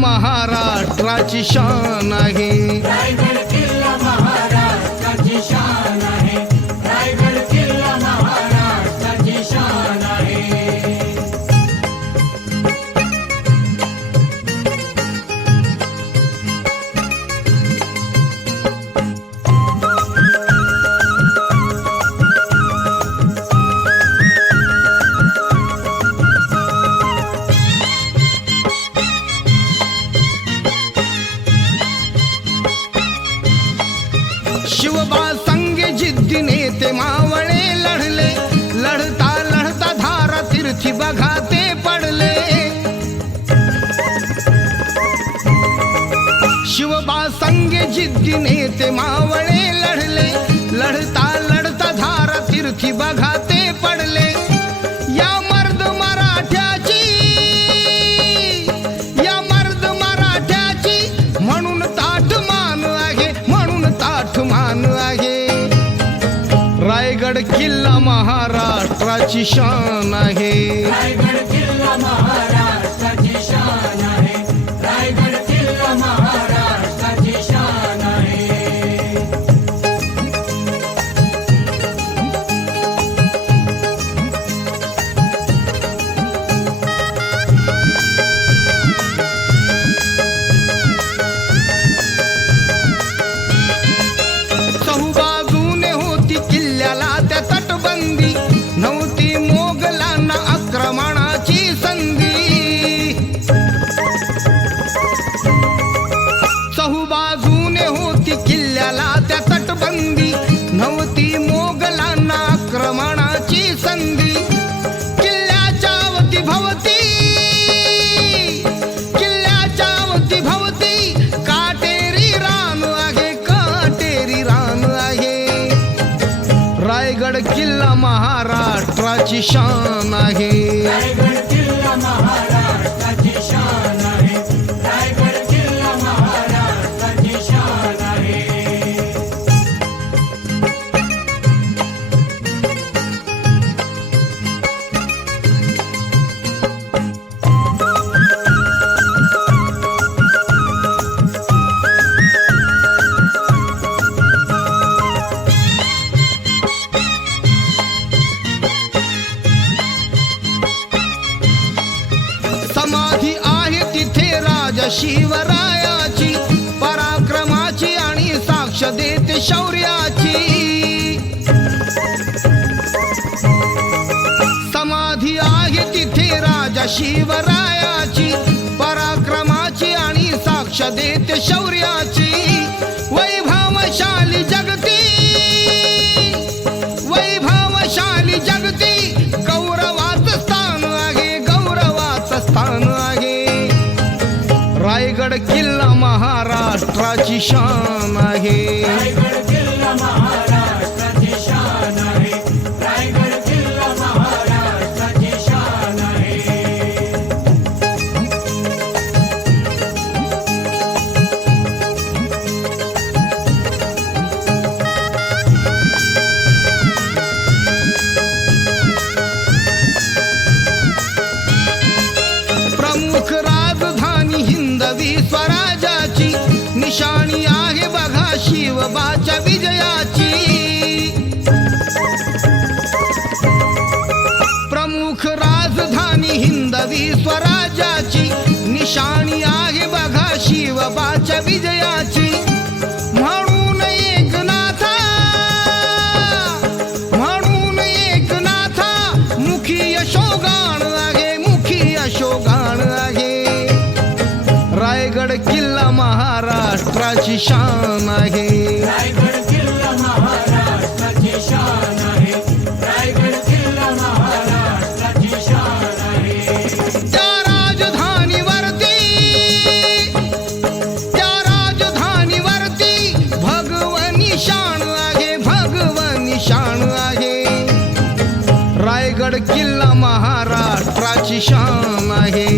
महाराष्ट्राची शान आहे। रायगड किल्ला महाराष्ट्राची शान आहे। रायगड किल्ला महाराष्ट्राची शान आहे। शिवबा संगे जिद्दीने ते मावळे लढले, लढता लढता धारा तीर्थी बघा ते पडले। शिवबा संगे जिद्दीने ते मावळे लढले, लढता लढता धारा तीर्थी बघा ते पडले। या मर्द मराठ्याची, या मर्द मराठ्याची म्हणून ताठ मान आहे, म्हणून ताठ मान आहे। रायगड किल्ला महाराष्ट्राची शान आहे। रायगड किल्ला महाराष्ट्राची शान आहे। रायगड किल्ला महाराष्ट्राची शान आहे। चहूबाजूने होती किल्ल्याला त्या तटबंदी, नव्हती मोगलांना आक्रमणाची संधी। चहूबाजूने होती किल्ल्याला त्या तटबंदी, नव्हती मोगलांना आक्रमणाची संधी। किल्ल्याच्या अवतीभवती, किल्ल्याच्या अवतीभवती काटेरी रान आहे, काटेरी रान आहे। रायगड किल्ला महाराष्ट्राची शान आहे। रायगड किल्ला महाराष्ट्राची शान आहे। रायगड किल्ला महाराष्ट्राची शान आहे। समाधी आहे तिथे राजा शिवरायाची, पराक्रमाची आणि साक्ष देते शौर्याची। समाधी आहे तिथे राजा शिवरायाची, पराक्रमाची आणि साक्ष देते शौर्याची। वैभवशाली जगती, वैभवशाली जगती गौरवाचं स्थान आहे, गौरवाचं स्थान आहे। रायगड किल्ला महाराष्ट्राची शान आहे। रायगड किल्ला महाराष्ट्राची शान आहे। रायगड किल्ला महाराष्ट्राची शान आहे। प्रमुख राजधानी हिंदवी स्वराज्याची, निशाणी आहे बघा शिवबाच्या विजयाची। प्रमुख राजधानी हिंदवी स्वराज्याची, निशाणी आहे बघा शिवबाच्या विजयाची। म्हणून एकनाथा, म्हणून एकनाथा मुखी यशोगान आहे, मुखी यशोगान आहे। रायगड किल्ला महाराष्ट्राची शान आहे। रायगड किल्ला महाराष्ट्राची शान आहे। रायगड किल्ला रायगड किल्ला महाराष्ट्राची शान आहे.